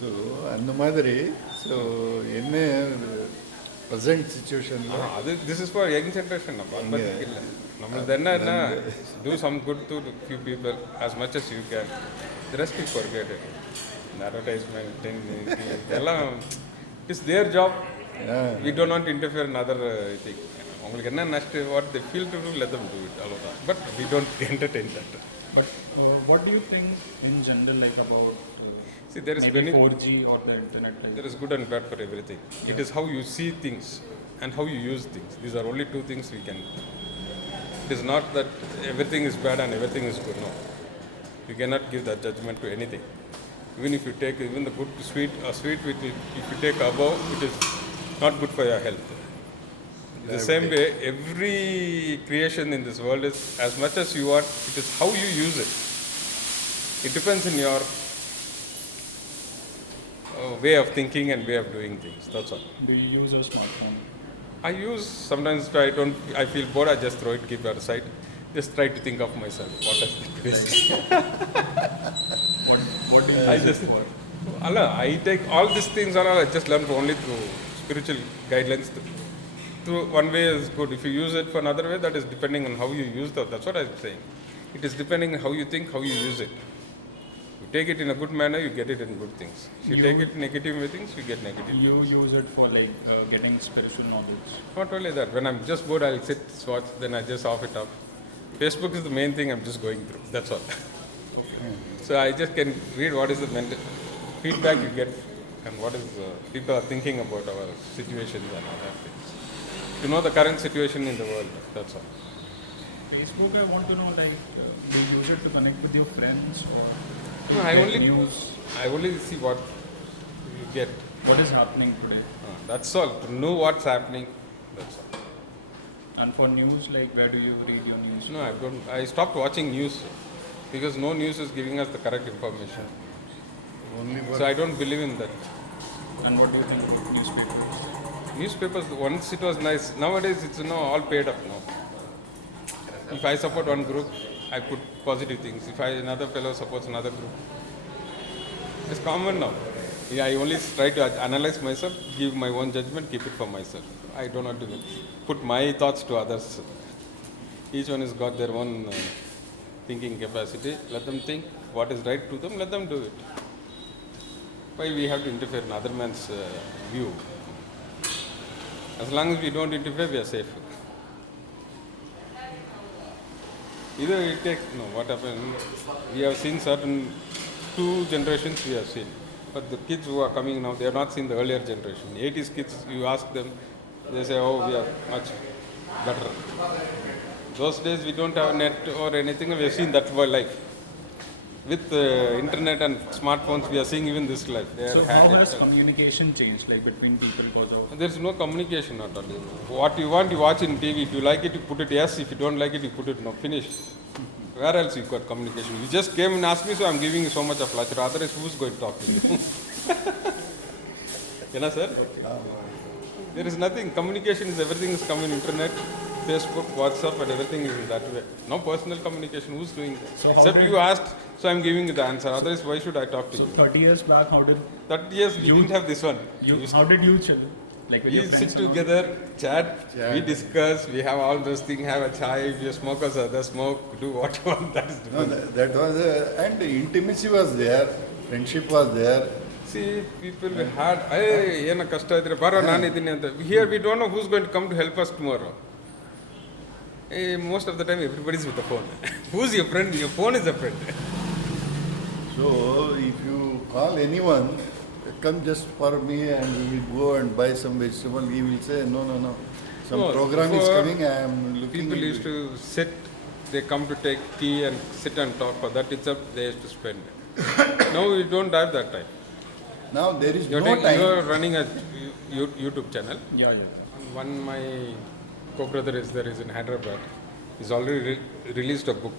So அந்த மாதிரி so என்ன ப்ரெசன்ட் சுச்சுவேஷன் அது this is for young generation நம்ம இல்லை நம்மளது என்ன do some good to few people as much as you can the rest you forget it இந்த அட்வர்டைஸ்மெண்ட் இதெல்லாம் it's there job we do not interfere in other thing அவங்களுக்கு என்ன next what they feel to do let them do it அவ்வளோதான் but we don't entertain that. But what do you think in general like about See, there is maybe 4G or the internet? Like there is good and bad for everything. It is how you see things and how you use things. These are only two things we can. It is not that everything is bad and everything is good. No, you cannot give that judgment to anything. Even if you take even the good sweet, a sweet which if you take above, it is not good for your health. The same way, every creation in this world is as much as you want. It is how you use it. It depends on your way of thinking and way of doing things. That's all. do you use a smartphone? I use sometimes I feel bored. I just throw it, keep it aside. Just try to think of myself. What is the twist? What do you I use just it for? Allah, I take all these things. Allah, I just learn only through spiritual guidelines. Through one way is good. If you use it for another way, that is depending on how you use that. That's what I'm saying. It is depending on how you think, how you use it. You take it in a good manner, you get it in good things. If you take it negative things, you get negative. You use it for like getting spiritual knowledge. Not only that, when I'm just bored, I'll sit, watch, then I just off it up. Facebook is the main thing I'm just going through. That's all. So I just can read what is the mental feedback you get and what is people are thinking about our situations and other things. You know the current situation in the world. That's all. Facebook, I want to know like do you use it to connect with your friends or No, get news? I only see what you get. What is happening today? That's all. To know what's happening. That's all. And for news, like where do you read your news? No, I don't. I stopped watching news because no news is giving us the correct information. only So I don't believe in that. And what do you think of newspapers? Newspapers, once it was nice. Nowadays, it's all paid up now. If I support one group, I put positive things. If another fellow supports another group, it's common now. Yeah, I only try to analyze myself, give my own judgment, keep it for myself. I do not put my thoughts to others. Each one has got their own thinking capacity. Let them think what is right to them. Let them do it. Why we have to interfere in other man's view? As long as we don't interfere, we are safe. Either we take, what happened, we have seen certain 2 generations we have seen. But the kids who are coming now, they have not seen the earlier generation. 80s kids, you ask them, they say, oh, we are much better. Those days we don't have net or anything, we have seen that life. With internet and smartphones, we are seeing even this life. So how has communication changed like between people because of? There is no communication at all. What you want, you watch in TV. If you like it, you put it yes. If you don't like it, you put it no. Finish. Where else you got communication? You just came and asked me, so I'm giving you so much of pleasure. Otherwise, who's going to talk to you? You know, sir? There is nothing. Communication is everything is coming internet, Facebook, WhatsApp, and everything is in that way. No personal communication. Who's doing that? So Except you asked, so I'm giving you the answer. Otherwise, why should I talk to So you? 30 years back, how did 30 years we didn't have this one. how did you chill? Like with We your friends? sit and all? together, chat, we discuss, we have all those things, have a chai, if you smokers other smoke, do what you want, that is no, different. that was and the intimacy was there, friendship was there. See, people had, hey, yena kashta idre, bara naan idini anta. Here we don't know who's going to come to help us tomorrow. Hey, most of the time everybody is with the phone. Who's your friend? Your phone is a friend. So if you call anyone, come just for me and we will go and buy some vegetable, he will say no. Some No, program is before, coming, I am looking People into used it. to sit, they come to take tea and sit and talk. For that itself, they used to spend. Now we don't have that time. Now there is You're, no time. you're running a YouTube channel. Yeah. One my co-brother is there, is in Hyderabad. He's already released a book.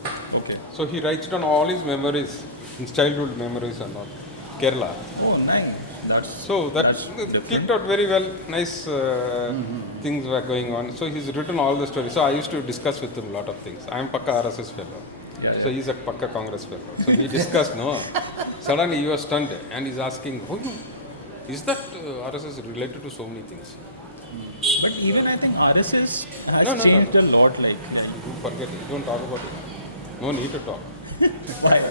Okay. So he writes down all his memories, his childhood memories and all. Kerala. Oh, nice. So that That's clicked out very well. Nice things were going on. So he's written all the stories. So I used to discuss with him a lot of things. I am Pakka RSS fellow. So he's a Pakka Congress fellow. So we discussed, no. Suddenly he was stunned and he's asking, oh, is that RSS related to so many things? But even I think RSS has No. changed a lot. Like, You forget it. Don't talk about it. No need to talk.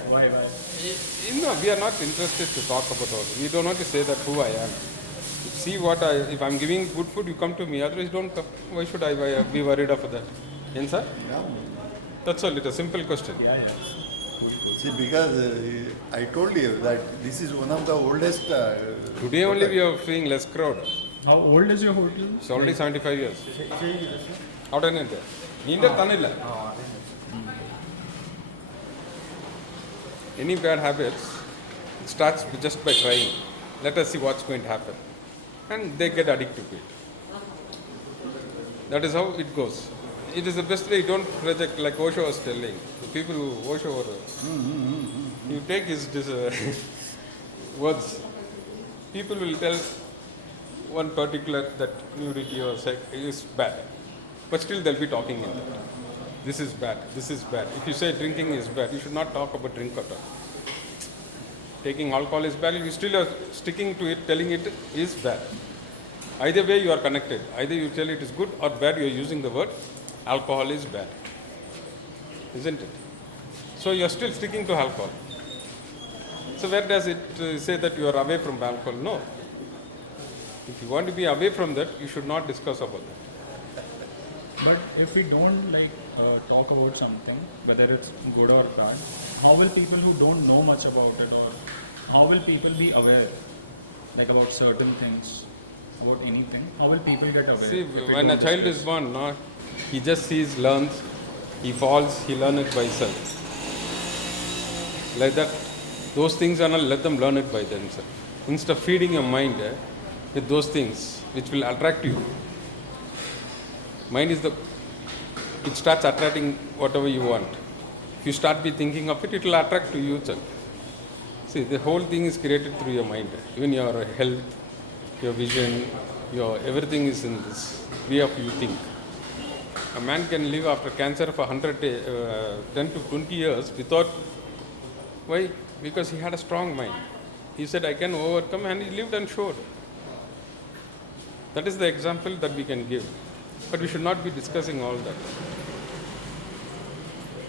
why? We are not interested to talk about all. We don't want to say that who I am. See what if I'm giving good food, you come to me. Otherwise, don't come. Why should I be worried of that? Yes, sir? Yeah. That's all. It's a simple question. Yeah. See, because I told you that this is one of the oldest. Today only we are seeing less crowd. How old is your hotel? It's already 75 years. How done it? Neither Tanilla. Any bad habits starts just by trying. Let us see what's going to happen. And they get addicted to it. That is how it goes. It is the best way. Don't project like Osho was telling. The people who Osho, you take his words. People will tell one particular that nudity or sex is bad. But still they'll be talking in that. This is bad, this is bad. If you say drinking is bad, you should not talk about drink at all. Taking alcohol is bad, you still are sticking to it, telling it is bad. Either way you are connected. Either you tell it is good or bad, you are using the word alcohol is bad. Isn't it? So you are still sticking to alcohol. So where does it say that you are away from alcohol? No. If you want to be away from that, you should not discuss about that. But if we don't talk about something, whether it's good or bad, how will people who don't know much about it, or how will people be aware, about certain things, about anything? How will people get aware? See, when a child is born, no, he just sees, learns, he falls, he learns it by himself. Like that, those things are not, let them learn it by themselves. Instead of feeding your mind with those things which will attract you, mind is it starts attracting whatever you want. If you start be thinking of it, it will attract to you itself. See, the whole thing is created through your mind. Even your health, your vision, your everything is in this way of you think. A man can live after cancer for 10 to 20 years without, why? Because he had a strong mind. He said, I can overcome, and he lived and showed. That is the example that we can give. But we should not be discussing all that.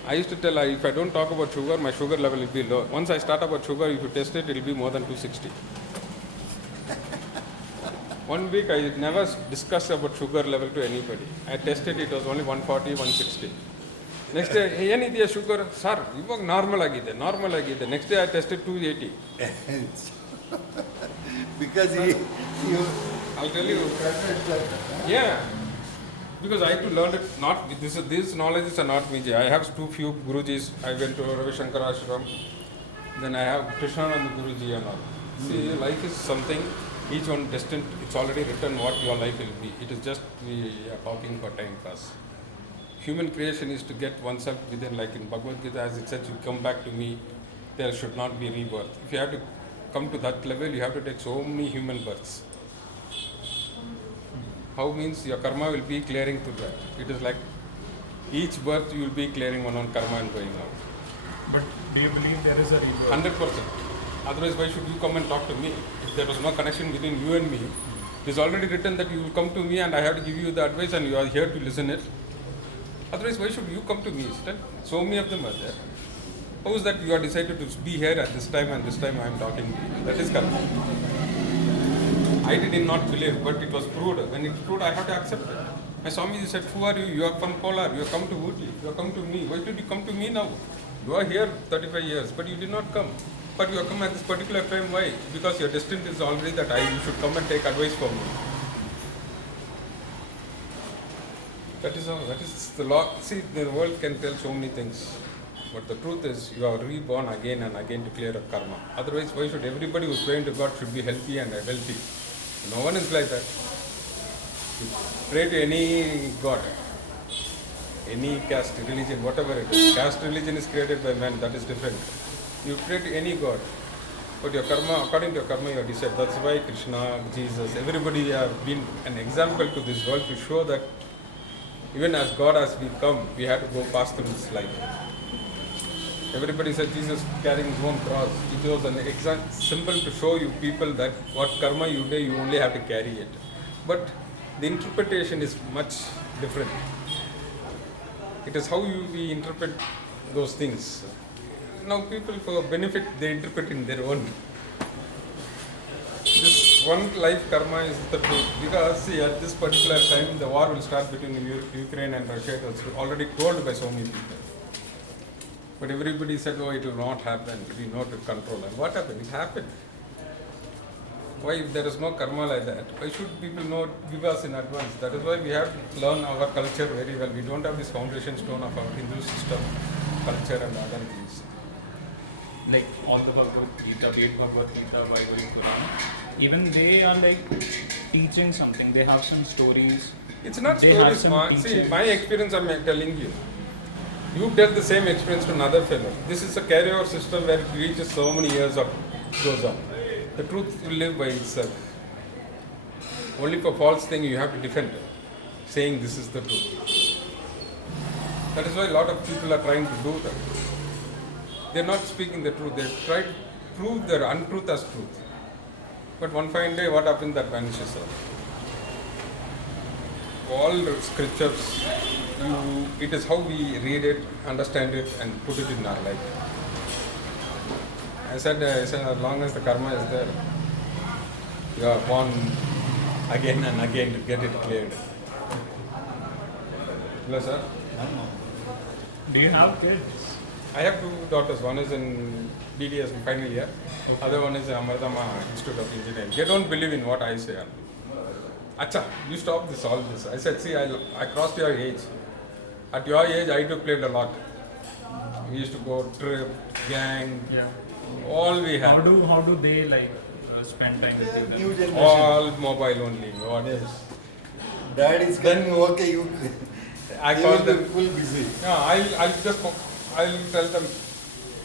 I used to tell, if I don't talk about sugar, my sugar level will be low. Once I start about sugar, if you test it, it will be more than 260. 1 week, I never discussed about sugar level to anybody. I tested, it was only 140, 160. Next day, ಏನಿದೆಯಾ sugar? Sir, ಇವಾಗ normal ಆಗಿದೆ. Next day, I tested 280. Because I'll tell you. Yeah. Because I had to learn it, these knowledges are not me. I have few Gurujis. I went to Ravi Shankar Ashram. Then I have Krishnanand Guruji and all. See, life is something, each one destined, it's already written what your life will be. It is just we are talking for time pass. Human creation is to get oneself within, like in Bhagavad Gita, as it says, you come back to me, there should not be rebirth. If you have to come to that level, you have to take so many human births. How means your karma will be clearing through that. It is like each birth you will be clearing one on karma and going out. But do you believe there is a rebirth? 100%. Otherwise, why should you come and talk to me? If there was no connection between you and me, it is already written that you will come to me and I have to give you the advice and you are here to listen it. Otherwise, why should you come to me? So many of them are there. How is that you are decided to be here at this time and this time I am talking to you? That is karma. I did not believe, but it was proved. When it proved, I had to accept it. My Swami said, who are you? You are from Kolar. You have come to Uti. You have come to me. Why did you come to me now? You are here 35 years, but you did not come. But you have come at this particular time. Why? Because your destiny is already that you should come and take advice from me. That is all. That is the law. See, the world can tell so many things. But the truth is, you are reborn again and again to clear up karma. Otherwise, why should everybody who is praying to God should be healthy and wealthy? No one is like that. You pray to any God, any caste, religion, whatever it is. Caste religion is created by man, that is different. You pray to any God, but your karma, according to your karma, you are decided. That's why Krishna, Jesus, everybody have been an example to this world to show that even as God as we come, we have to go past through this life. Everybody said Jesus carrying his own cross. It was an exact symbol to show you people that what karma you do, you only have to carry it. But the interpretation is much different. It is how we interpret those things. Now people for benefit, they interpret in their own. This one life karma is the truth. Because see, at this particular time, the war will start between Ukraine and Russia. It was already told by so many people. But everybody said, oh, it will not happen. We know to control. And what happened? It happened. Why, if there is no karma like that, why should people know, give us in advance? That is why we have to learn our culture very well. We don't have this foundation stone of our Hindu system, culture and other things. Like all the Bhagavad Gita, read Bhagavad Gita by going Quran, even they are like teaching something. They have some stories. It's not They have stories, some ma. See, teachings. my experience I'm telling you. You tell the same experience to another fellow. This is a carryover system where it reaches so many years up, goes up. The truth will live by itself. Only for false thing you have to defend it, saying this is the truth. That is why a lot of people are trying to do that. They are not speaking the truth. They try to prove their untruth as truth. But one fine day, what happens? That vanishes off. All the scriptures, it is how we read it, understand it, and put it in our life. I said as long as the karma is there, you are born again and again to get it cleared. Hello, sir. Do you have kids? I have two daughters. One is in BDS in final year. Other one is in Ponnamma Institute of Engineering. They don't believe in what I say. Acha, you stop this, all this. I said, see, I crossed your age. At your age, I too played a lot. We used to go trip, gang, Yeah. all we had. How do they like spend time with you? New Then? generation. All mobile only. What is? Yes. Dad is coming, okay, you. I They call will be them. full busy. No, I'll tell them,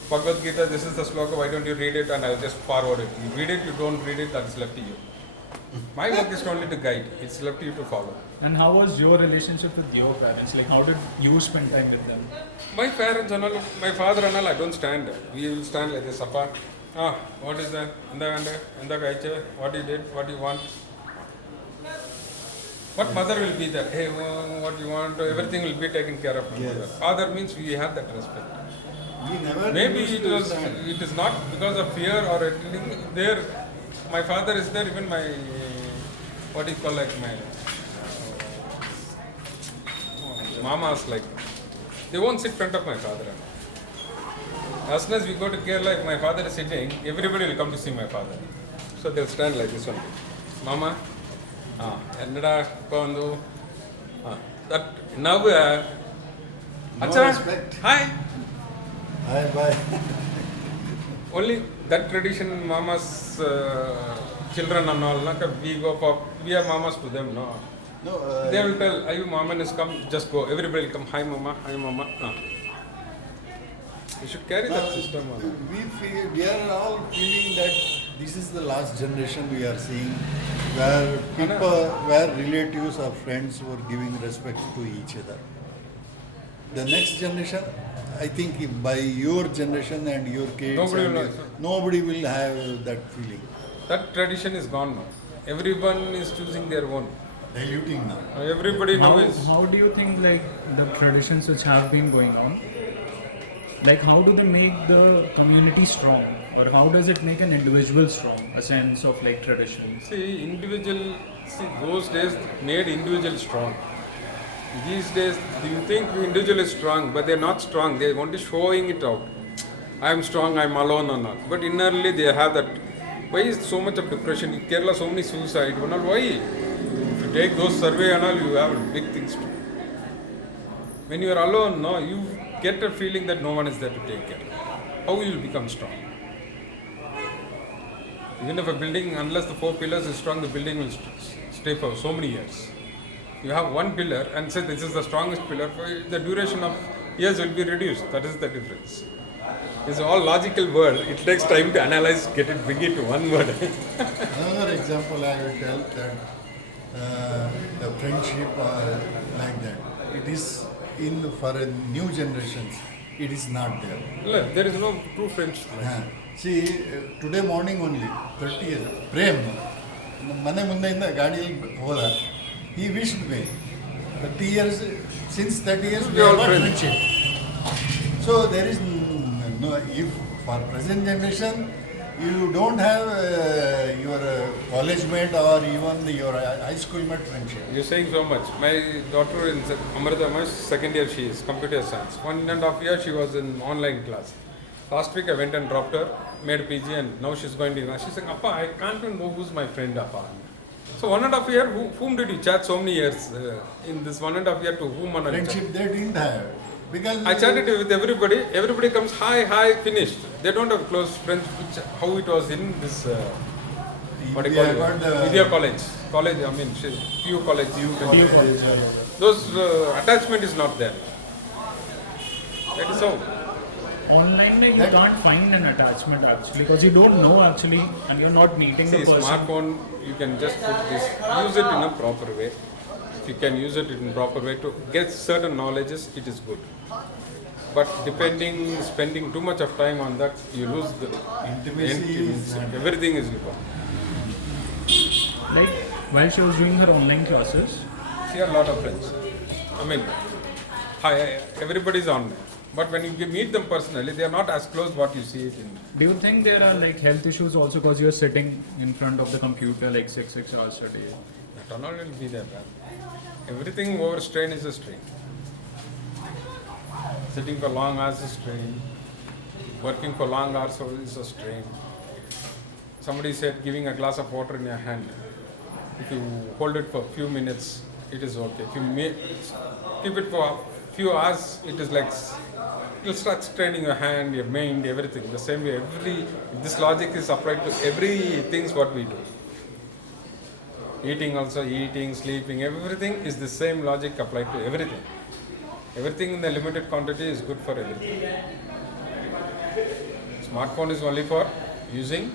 Bhagavad Gita, this is the sloka, why don't you read it, and I'll just forward it. You read it, you don't read it, that is left to you. My work is only to guide, it's left to you to follow. And how was your relationship with your parents? Like, how did you spend time with them? My parents and all, my father and all, I don't stand. We will stand like this apart. What is that? What you did, what you want. What mother will be there? Hey, what you want, everything will be taken care of. Yes. Mother. Father means we have that respect. We never Maybe used to stand. it is not because of fear or anything. There, my father is there, even my, what do you call, like my mamas, like, they won't sit in front of my father. As soon as we go to Kerala, if my father is sitting, everybody will come to see my father. So they'll stand like this one. Mama, Ennada, Kondu. That now, No respect. Hi. Hi, bye. Only that tradition, mama's children and all, we are mamas to them, no. No, They will tell, Ayu, mama has come, just go. Everybody will come, hi mama, hi mama. We should carry that system on. we are all feeling that this is the last generation we are seeing, where people, where relatives or friends were giving respect to each other. The next generation, I think by your generation and your kids, nobody will have that feeling. That tradition is gone now. Everyone is choosing their own. Diluting now. Everybody now is. How do you think like the traditions which have been going on, like how do they make the community strong, or how does it make an individual strong? A sense of like tradition. Those days made individual strong. These days, do you think the individual is strong, but they're not strong. They want to showing it out. I'm strong, I'm alone or not. But innerly they have that. Why is so much of depression? In Kerala, so many suicide. Why? If you take those survey and all, you have big things to do. When you are alone, no, you get a feeling that no one is there to take care. How will you become strong? Even if a building, unless the 4 pillars is strong, the building will stay for so many years. You have one pillar and say this is the strongest pillar, the duration of years will be reduced. That is the difference. It's all logical word. It takes time to analyze, get it, bring it to one word. Another example I will tell that the friendship like that. It is for a new generations. it is not there. Look, there is no true friendship. See, today morning only, 30 years, Prem, ಮನೆ ಮುಂದೆಯಿಂದ ಗಾಡಿಯಲ್ಲಿ ಹೋದ. He wished me. 30 years, since 30 years, we We have all got friends. friendship. So there is no, if for present generation, you don't have your college mate or even your high school mate friendship. You're saying so much. My daughter in Amritama, second year she is, computer science. 1.5 years she was in online class. Last week I went and dropped her, made PG and now she's going to university. She's saying, Appa, I can't even know who's my friend, Appa. So 1.5 year, whom did you chat so many years? In this 1.5 year, to whom on Friendship they didn't have. Because I chatted with everybody. Everybody comes, hi, finished. They don't have close friends, which how it was in this, what do you we call have got it? the- Vidya College. College, I mean, PU College. PU college, Those attachment is not there. That is how. Online, like, you That- can't find an attachment actually because you don't know actually, and you're not meeting See, the person. smartphone, you can just put this, use it in a proper way. If you can use it in proper way to get certain knowledges, it is good. But spending too much of time on that, you lose the Intimacy is not- everything is gone. Like while she was doing her online classes, See a lot of friends. I mean, hi, everybody is online. But when you meet them personally, they are not as close what you see it in. do you think there are like health issues also because you're sitting in front of the computer like 6 hours a day? That all will be there. Man. Everything over strain is a strain. Sitting for long hours is a strain. Working for long hours is a strain. Somebody said giving a glass of water in your hand. If you hold it for a few minutes, it is okay. If you keep it for a few hours, it is like you'll start straining your hand, your mind, everything. The same way, this logic is applied to every things what we do. Eating also, sleeping, everything is the same logic applied to everything. Everything in the limited quantity is good for everything. Smartphone is only for using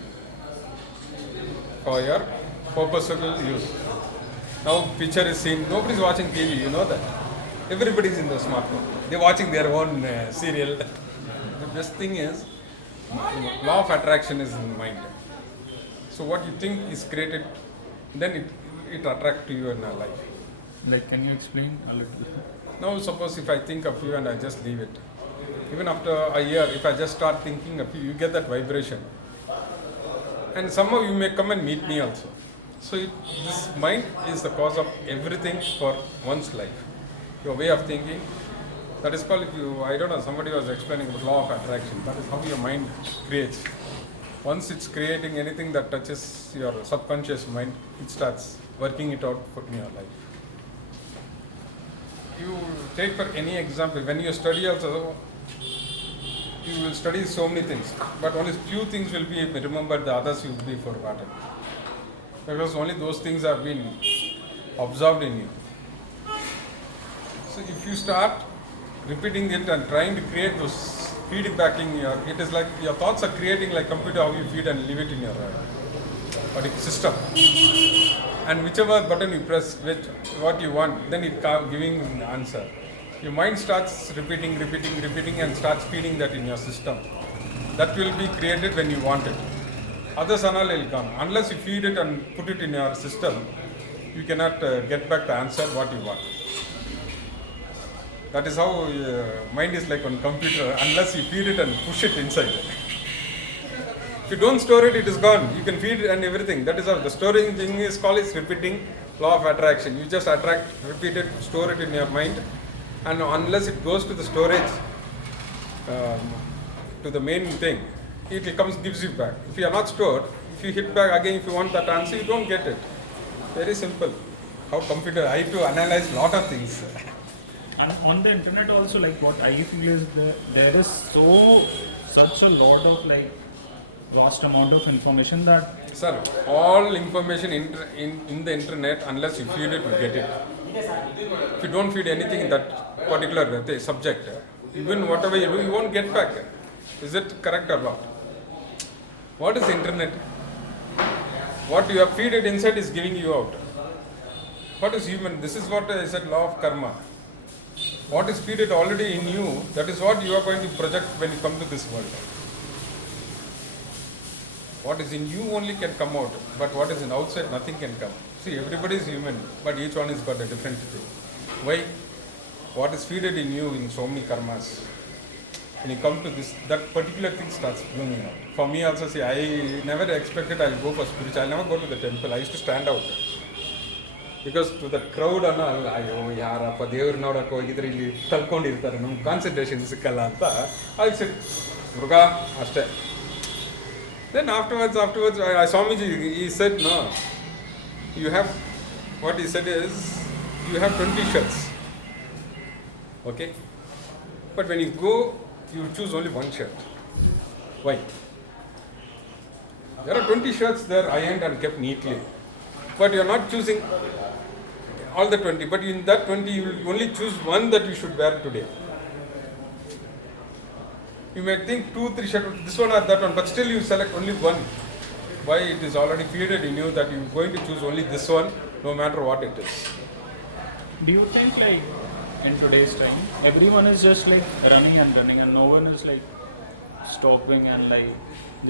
for your purposeful use. Now picture is seen, nobody is watching TV, you know that. Everybody is in the smartphone. They're watching their own serial. The best thing is, law of attraction is in mind. So what you think is created, then it attracts to you in your life. Like, can you explain a little? Now suppose if I think of you and I just leave it. Even after a year, if I just start thinking of you, you get that vibration. And somehow you may come and meet me also. So this mind is the cause of everything for one's life. Your way of thinking, that is called, I don't know, somebody was explaining about law of attraction. That is how your mind creates. Once it's creating anything that touches your subconscious mind, it starts working it out in your life. You take for any example, when you study also, you will study so many things, but only few things will be remembered, the others will be forgotten. Because only those things have been observed in you. So if you start repeating it and trying to create those feedbacking, it is like your thoughts are creating like computer, how you feed and leave it in your system. And whichever button you press, with what you want, then it giving an answer. Your mind starts repeating and starts feeding that in your system. That will be created when you want it. Others and all will come. Unless you feed it and put it in your system, you cannot get back the answer what you want. That is how mind is like on computer. Unless you feed it and push it inside. If you don't store it, it is gone. You can feed it and everything. That is how the storing thing is called is repeating law of attraction. You just attract, repeat it, store it in your mind, and unless it goes to the storage, to the main thing, it gives you back. If you are not stored, if you hit back again, if you want that answer, you don't get it. Very simple. How computer, I to analyze lot of things. And on the internet also, like what I feel is there is such a lot of like vast amount of information that. Sir, all information in the internet, unless you feed it, you get it. If you don't feed anything in that particular subject, even whatever you do, you won't get back. Is it correct or not? What is internet? What you have feed it inside is giving you out. What is human? This is what I said, law of karma. What is feeded already in you, that is what you are going to project when you come to this world. What is in you only can come out, but what is in outside, nothing can come. See, everybody is human, but each one is got a different thing. Why? What is feeded in you in so many karmas, when you come to this, that particular thing starts blooming out. For me also, see, I never expected I'll go for spiritual. I'll never go to the temple. I used to stand out. Because to the crowd, ಅಯ್ಯೋ ಯಾರಪ್ಪ ದೇವ್ರು ನೋಡೋಕೆ ಹೋಗಿದ್ರೆ ಇಲ್ಲಿ ಕಲ್ಕೊಂಡಿರ್ತಾರೆ, ನಮ್ಮ concentration ಸಿಕ್ಕಲ್ಲ ಅಂತ I ಸಿಟ್ ಮೃಗ ಅಷ್ಟೇ. Then afterwards, Swamiji, he said, no, you have, what he said is, you have 20 shirts. Okay? But when you go, you choose only one shirt. Why? There are 20 shirts there, ironed and kept neatly. But you are not choosing all the 20. But in that 20, you will only choose one that you should wear today. You may think 2, 3 shirts, this one or that one, but still you select only one. Why? It is already feeded in you that you are going to choose only this one, no matter what it is. Do you think like in today's time, everyone is just like running and no one is like stopping and like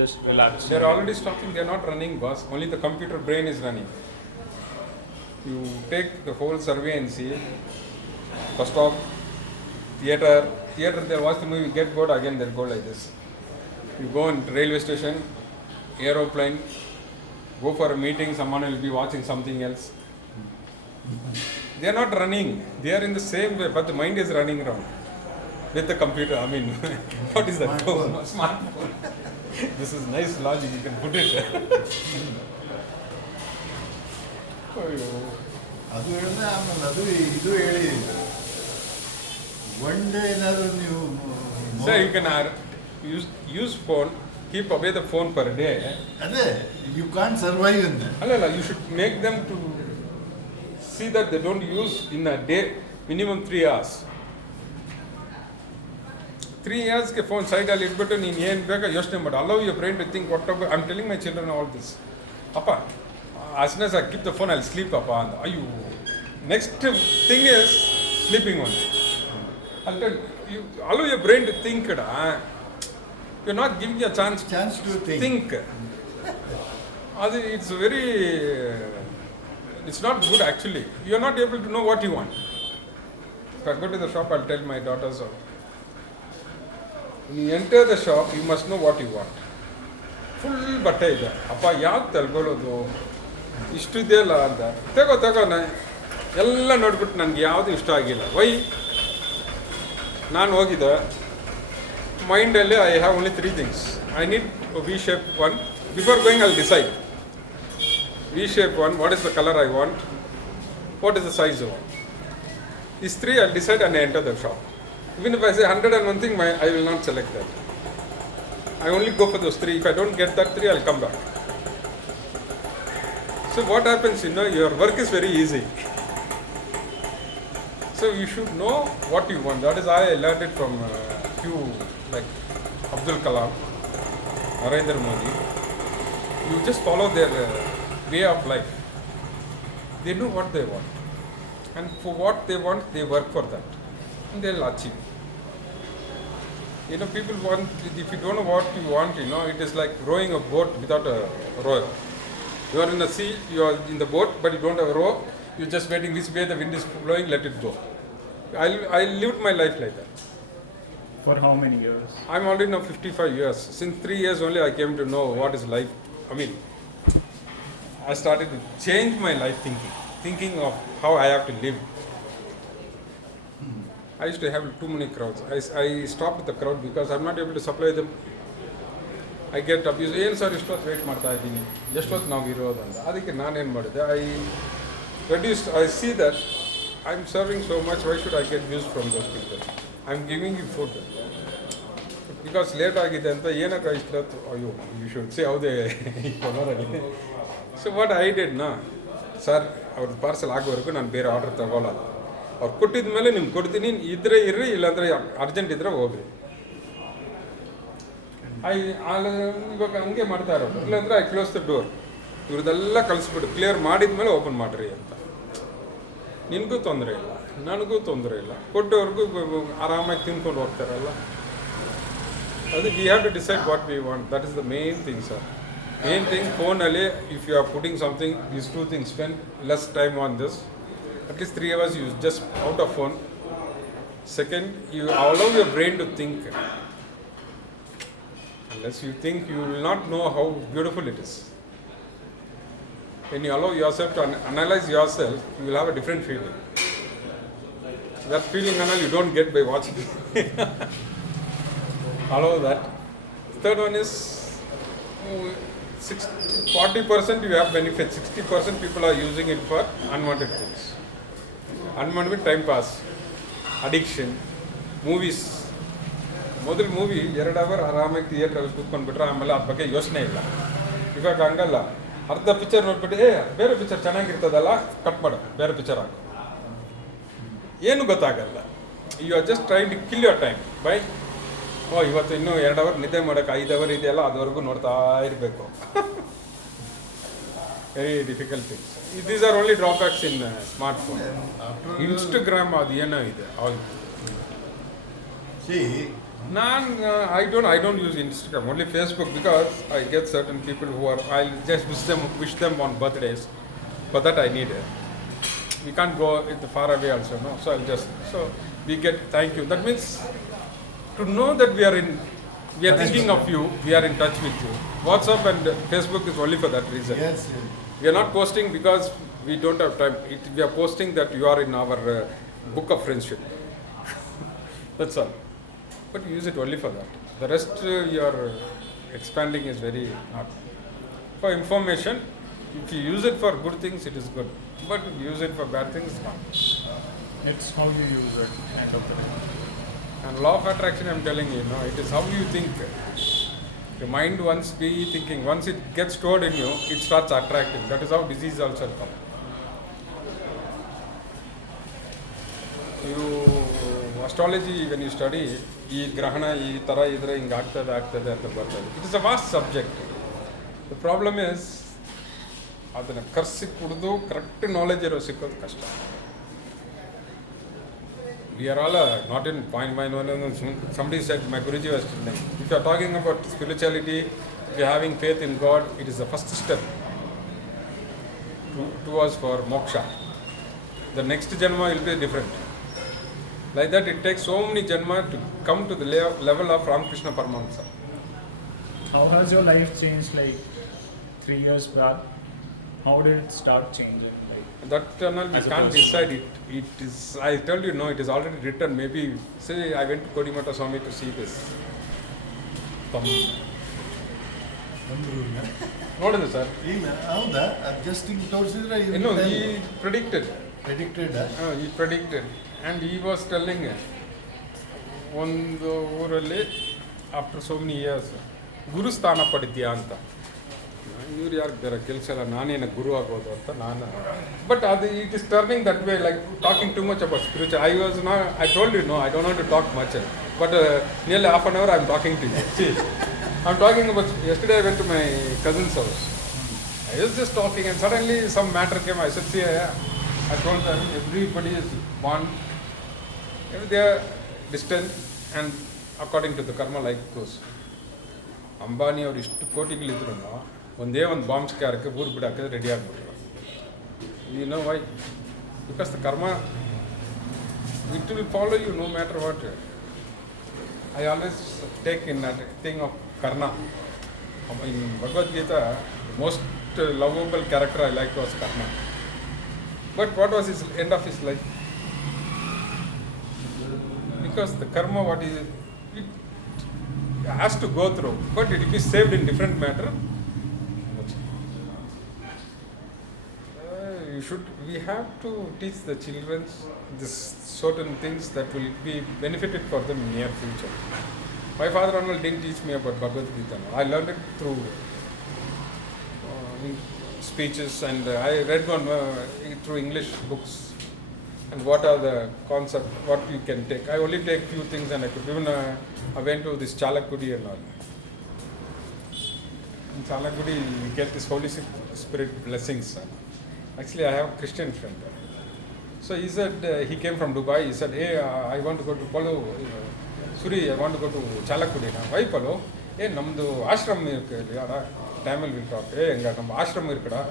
just relaxing? They are already stopping, they are not running, boss. Only the computer brain is running. You take the whole survey and see, first off, theatre, they'll watch the movie, get bored, again they'll go like this. You go in railway station, aeroplane, go for a meeting, someone will be watching something else. They are not running, they are in the same way, but the mind is running around with the computer. I mean, what is that? Smartphone. This is nice logic, you can put it. ಅದು ಹೇಳಿದ್ರೆ ಆಮೇಲೆ ಅದು ಇದು ಹೇಳಿ one day ಏನಾದರೂ ನೀವು So you can use phone, keep away the phone per day. ಅದೇ you can't survive ಅಂತ. ಅಲ್ಲ, you should make them to see that they don't use in a day minimum 3 hours. 3 hours ke phone side ಅಲ್ಲಿ ಇಟ್ಬಿಟ್ಟು ನೀನು ಏನು ಬೇಕಾ ಯೋಚನೆ ಮಾಡಿ. Allow your brain to think whatever. I'm telling my children all this. Appa, as soon as I keep the phone, I'll sleep, Appa. Ayyo. Next thing is sleeping only. I'll tell you, allow your brain to think. You're not giving a chance to think. It's very, it's not good actually. You're not able to know what you want. If I go to the shop, I'll tell my daughters, when you enter the shop, you must know what you want. Full ಬಟ್ಟೆ ಇದೆ, ಅಪ್ಪ ಯಾಕೆ ತಗೊಳ್ಳೋದು, ಇಷ್ಟು ಇದೆಯಲ್ಲ ಅಂತ, ತಗೋ ಎಲ್ಲ ನೋಡ್ಬಿಟ್ಟು ನನಗೆ ಯಾವುದು ಇಷ್ಟ ಆಗಿಲ್ಲ. ವೈ? ನಾನು ಹೋಗಿದ್ದೆ, ಮೈಂಡಲ್ಲಿ I have only 3 things. I need a V-shape one. Before going, I'll decide. V-shape one, what is the color I want? What is the size I want? These 3 I'll decide and I enter the shop. Even if I say 101 thing, I will not select that. I only go for those 3. If I don't get that 3, I'll come back. So what happens, your work is very easy. So you should know what you want. That is I learned it from few like Abdul Kalam, Narendra Modi. You just follow their way of life. They know what they want, and for what they want, they work for that, and they'll achieve. People want. If you don't know what you want, it is like rowing a boat without a rower. You are in the sea, you are in the boat, but you don't have a row. You're just waiting which way the wind is blowing, let it go. I lived my life like that. For how many years? I'm already now 55 years. Since 3 years only I came to know what is life. I started to change my life thinking of how I have to live. I used to have too many crowds. I stopped the crowd because I'm not able to supply them. I get abused. ಏನು sir ಇಷ್ಟೊತ್ತು wait ಮಾಡ್ತಾ ಇದ್ದೀನಿ, ಎಷ್ಟೊತ್ತು ನಾವು ಇರೋದು ಅಂತ. ಅದಕ್ಕೆ ನಾನೇನು ಮಾಡಿದೆ, I see that I'm serving so much, why should I get views from those people? I'm giving you food. Because late ಆಗಿದೆ ಅಂತ ಏನಕ್ಕೆ ಇಷ್ಟೊತ್ತು, ಅಯ್ಯೋ you should say how they Kolarali. So what I did, sir ಅವ್ರದ್ದು parcel ಆಗೋವರೆಗೂ ನಾನು ಬೇರೆ order ತಗೊಳ್ಳಲ್ಲ. ಅವ್ರು ಕೊಟ್ಟಿದ ಮೇಲೆ ನಿಮ್ಗೆ ಕೊಡ್ತೀನಿ, ಇದ್ರೆ ಇರ್ರಿ, ಇಲ್ಲಾಂದರೆ ಅರ್ಜೆಂಟ್ ಇದ್ದರೆ ಹೋಗ್ರಿ. ಇವಾಗ ಹಂಗೆ ಮಾಡ್ತಾ ಇರೋದು. ಇಲ್ಲಾಂದರೆ ಐ ಕ್ಲೋಸ್ ದ ಡೋರ್. ಇವ್ರದ್ದೆಲ್ಲ ಕಳಿಸ್ಬಿಟ್ಟು ಕ್ಲಿಯರ್ ಮಾಡಿದ ಮೇಲೆ ಓಪನ್ ಮಾಡಿರಿ ಅಂತ. ನಿನಗೂ ತೊಂದರೆ ಇಲ್ಲ. ನನಗೂ ತೊಂದರೆ ಇಲ್ಲ, ಕೊಟ್ಟವ್ರಿಗೂ ಆರಾಮಾಗಿ ತಿನ್ಕೊಂಡು ಹೋಗ್ತಾರಲ್ಲ. ಅದು we have to decide what we want. That is the main thing sir. Main thing ಫೋನಲ್ಲಿ if you are putting something, these two things, spend less time on this. At least 3 hours you just out of phone. Second, you allow your brain to think. Unless you think, you will not know how beautiful it is. When you allow yourself to analyze yourself, you will have a different feeling. That feeling you don't get by watching. Allow that. Third one is 40% you have benefit, 60% people are using it for unwanted things. Unwanted time pass, addiction, movies. ಮೊದಲು movie 2 hour ಆರಾಮಾಗಿ ಥಿಯೇಟ್ರಲ್ಲಿ ಕೂತ್ಕೊಂಡ್ಬಿಟ್ರೆ ಆಮೇಲೆ ಅದ್ರ ಬಗ್ಗೆ ಯೋಚನೆ ಇಲ್ಲ. ಇವಾಗ ಹಂಗಲ್ಲ, ಅರ್ಧ ಪಿಕ್ಚರ್ ನೋಡ್ಬಿಟ್ಟು ಬೇರೆ ಪಿಕ್ಚರ್ ಚೆನ್ನಾಗಿರ್ತದಲ್ಲ, ಕಟ್ ಮಾಡು, ಬೇರೆ ಪಿಕ್ಚರ್ ಹಾಕು, ಏನು ಗೊತ್ತಾಗಲ್ಲ. You are just trying to kill your time by ಇವತ್ತು ಇನ್ನೂ 2 ಅವರ್ ನಿದ್ದೆ ಮಾಡೋಕ್ಕೆ 5 ಅವರ್ ಇದೆಯಲ್ಲ, ಅದುವರೆಗೂ ನೋಡ್ತಾ ಇರಬೇಕು. Very difficult things. These are only drawbacks in smartphone. Instagram ಅದು ಏನೋ ಇದೆ. See, I don't use Instagram, only Facebook, because I get certain people who are, I'll just wish them on birthdays. For that I need it. We can't go far away also, no? So I'll just, so we get thank you. That means to know that we are thinking of you, we are in touch with you. WhatsApp and Facebook is only for that reason. yes. We are not posting because we don't have time. We are posting that you are in our book of friendship. That's all. But use it only for that. The rest you are expanding is very not. For information, if you use it for good things, it is good. But if you use it for bad things, not. It's how you use it, end of the day. And law of attraction, I'm telling you, it is how you think. Your mind once be thinking, once it gets stored in you, it starts attracting. That is how disease also comes. You astrology, when you study, ಈ ಗ್ರಹಣ ಈ ಥರ ಇದ್ರೆ ಹಿಂಗೆ ಆಗ್ತದೆ ಅಂತ ಬರ್ತದೆ. It is a vast subject. The problem is ಅದನ್ನು ಕರ್ಸಿ ಕುಡಿದು ಕರೆಕ್ಟ್ ನಾಲೆಜ್ ಇರೋ ಸಿಕ್ಕೋದು ಕಷ್ಟ. We are all not in point mind one. Somebody said, my Guruji was telling, if you are talking about spirituality, if you are having faith in God, it is the first step towards for moksha. The next janma will be different. Like that, it takes so many janma to come to the level of Ramakrishna Paramahamsa. How has your life changed, like 3 years back? How did it start changing? That tunnel we can't decide it. It is, I tell you, no, it is already written. Maybe, say, I went to Kodimata Swami to see this. ನೋಡಿದೆ sir. ಹೌದಾ? Just ಹಿಂಗೆ ತೋರಿಸಿದ್ರೆ he predicted. He predicted. And he was telling, ಒಂದು ಊರಲ್ಲಿ after so many years ಗುರುಸ್ಥಾನ ಪಡಿತೀಯಾ ಅಂತ. ಇವ್ರು ಯಾರು ಬೇರೆ ಕೆಲಸ ಇಲ್ಲ, ನಾನೇನು ಗುರು ಆಗೋದು ಅಂತ ನಾನು. ಬಟ್ ಅದು it is turning that way, like talking too much about spiritual. I told you, no, I don't want to talk much. But nearly half an hour I am talking to you. See, I am talking about, yesterday I went to my cousin's house. I was just talking and suddenly some matter came. I said, see, I told them everybody is born, they are distant and according to the karma like goes. Ambani ಅವ್ರು ಇಷ್ಟು ಕೋಟಿಗಳಿದ್ರು ಒಂದೇ ಒಂದು bomb ಸ್ಕ್ಯಾರಕ್ಕೆ ಊರು ಬಿಡೋಕ್ಕೆ ready ಆಗಿಬಿಟ್ರು. You know why? Because the karma it will follow you no matter what. I always take in that thing of Karna. In Bhagavad Gita most lovable character I like was Karna. But what was his end of his life? Because the karma what is it has to go through, but it will be saved in different matter. We have to teach the children this certain things that will be benefited for them in near future. My father-in-law didn't teach me about Bhagavad Gita. I learned it through speeches, and I read one through English books. And what are the concepts, what you can take. I only take few things, and I could even, I went to this Chalakudi and all. In Chalakudi, you get this Holy Spirit blessings. Actually, I have a Christian friend. So he said, he came from Dubai. He said, hey, I want to go to Palo. Suri, I want to go to Chalakudi. Why Palo? Hey, namdu ashram irukku illaya. Tamil will talk. Hey, enga nam ashram irukkuda.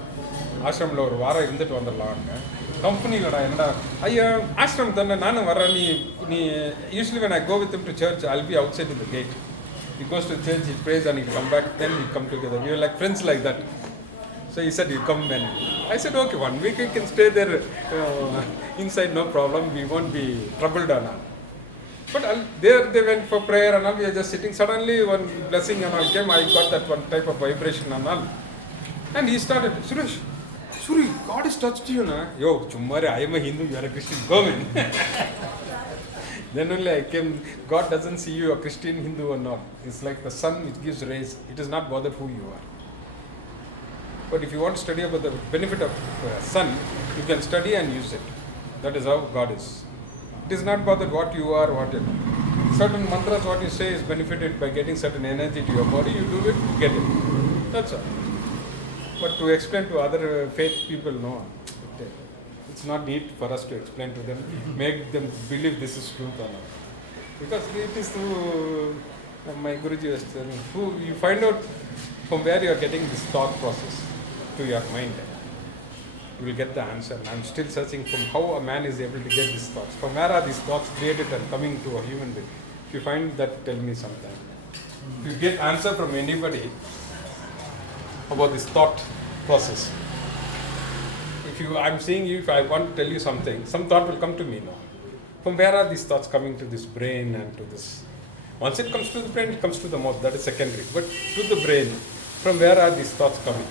Ashram lo oru vaara irundittu vandalam. Company lada enna. Ayya, ashram thanna nanu varra nee usually when I go with him to church, I'll be outside in the gate. He goes to church, he prays and he come back, then we come together. We were like friends like that. So he said, you come and I said, okay, 1 week we can stay there inside, no problem. We won't be troubled and all. But there they went for prayer and all. We are just sitting. Suddenly one blessing and all came. I got that one type of vibration and all. And he started, Suresh, Suri, God has touched you, na? Yo, Chummare, I am a Hindu, you are a Christian. Go in. Then only I came. God doesn't see you a Christian, Hindu or not. It's like the sun which gives rays. It is not bothered who you are. But if you want to study about the benefit of sun, you can study and use it. That is how God is. It is not bothered what you are, what it. Certain mantras, what you say is benefited by getting certain energy to your body. You do it, you get it. That's all. But to explain to other faith people, no. It's not need for us to explain to them, make them believe this is truth or not. Because it is through my Guruji was telling, who you find out from where you are getting this thought process to your mind. You will get the answer. And I'm still searching from how a man is able to get these thoughts. From where are these thoughts created and coming to a human being? If you find that, tell me sometime. If you get answer from anybody about this thought process, I'm seeing you, if I want to tell you something, some thought will come to me now. From where are these thoughts coming to this brain and to this? Once it comes to the brain, it comes to the mouth, that is secondary. But to the brain, from where are these thoughts coming?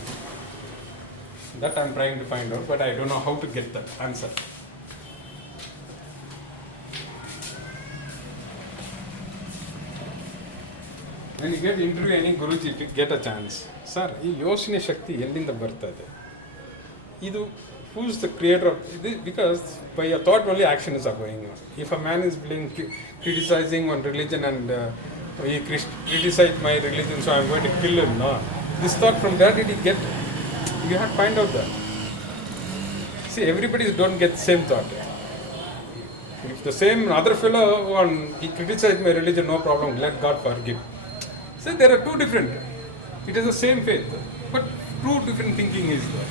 That I'm trying to find out, but I don't know how to get that answer. When you get interview any Guruji, to get a chance. Sir, ಈ ಯೋಚನೆ ಶಕ್ತಿ ಎಲ್ಲಿಂದ ಬರ್ತದೆ? ಇದು who's the creator of this? Because by a thought only actions are going on. If a man is criticizing one religion and he criticized my religion, so I'm going to kill him. No. This thought, from where did he get? You have to find out that. See, everybody don't get the same thought. If the same other fellow, he criticized my religion, no problem, let God forgive. So there are two different. It is the same faith, but two different thinking is there.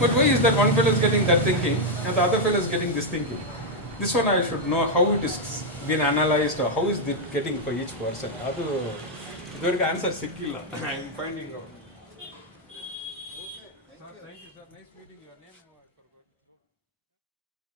But why is that one fellow is getting that thinking and the other fellow is getting this thinking? This one I should know how it is been analyzed or how is it getting for each person. That's the answer. I am finding out.